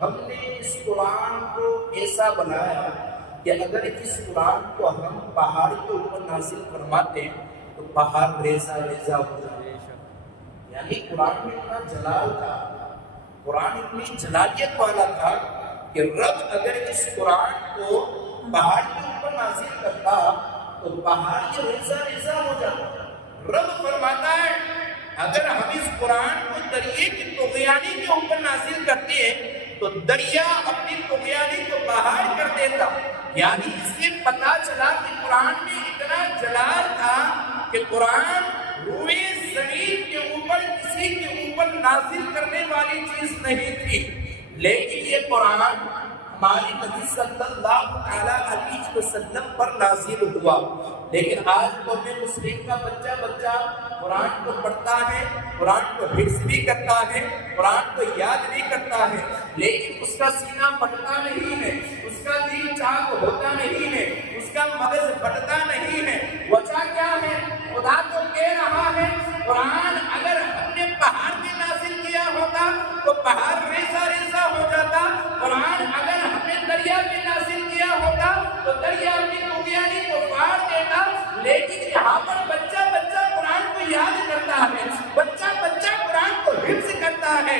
ہم نے اس قرآن کو ایسا بنایا کہ اگر اس قرآن کو ہم پہاڑ کے اوپر نازل فرماتے ہیں تو پہاڑ ریزہ ریزہ ہو جاتے ہیں. یعنی قرآن میں اتنا جلال تھا، قرآن اتنی جلالیت والا تھا کہ رب اگر اس قرآن کو پہاڑ کے اوپر نازل کرتا تو پہاڑ یہ ریزہ ریزہ ہو جاتا. رب فرماتا ہے اگر ہم اس قرآن کو دریے کی طغیانی کے اوپر نازل کرتے ہیں تو دریا اپنی طغیانی کو باہر کر دیتا. یعنی اس سے پتا چلا کہ قرآن میں اتنا جلال تھا کہ قرآن روئے زمین کے اوپر کسی کے اوپر نازل کرنے والی چیز نہیں تھی. لیکن یہ قرآن ہماری نبی صلی اللہ علیہ وسلم پر نازل ہوا. لیکن آج قوم مسلم کا بچہ قرآن کو پڑھتا ہے، قرآن کو حفظ بھی کرتا ہے، قرآن کو یاد بھی کرتا ہے، لیکن اس کا سینہ پھٹتا نہیں ہے، اس کا دل چاک ہوتا نہیں ہے، اس کا مغز پھٹتا نہیں ہے. وجہ کیا ہے؟ خدا تو کہہ رہا ہے قرآن اگر ہم نے پہاڑ میں نازل کیا ہوتا تو پہاڑ ریزہ ریزہ ہو جاتا. قرآن اگر ہم نے دریا میں نازل کیا ہوتا تو دریا اپنی طغیانی کو پاڑ دیتا. لیکن یہاں پر بچہ قرآن کو یاد کرتا ہے، بچہ قرآن کو حفظ کرتا ہے.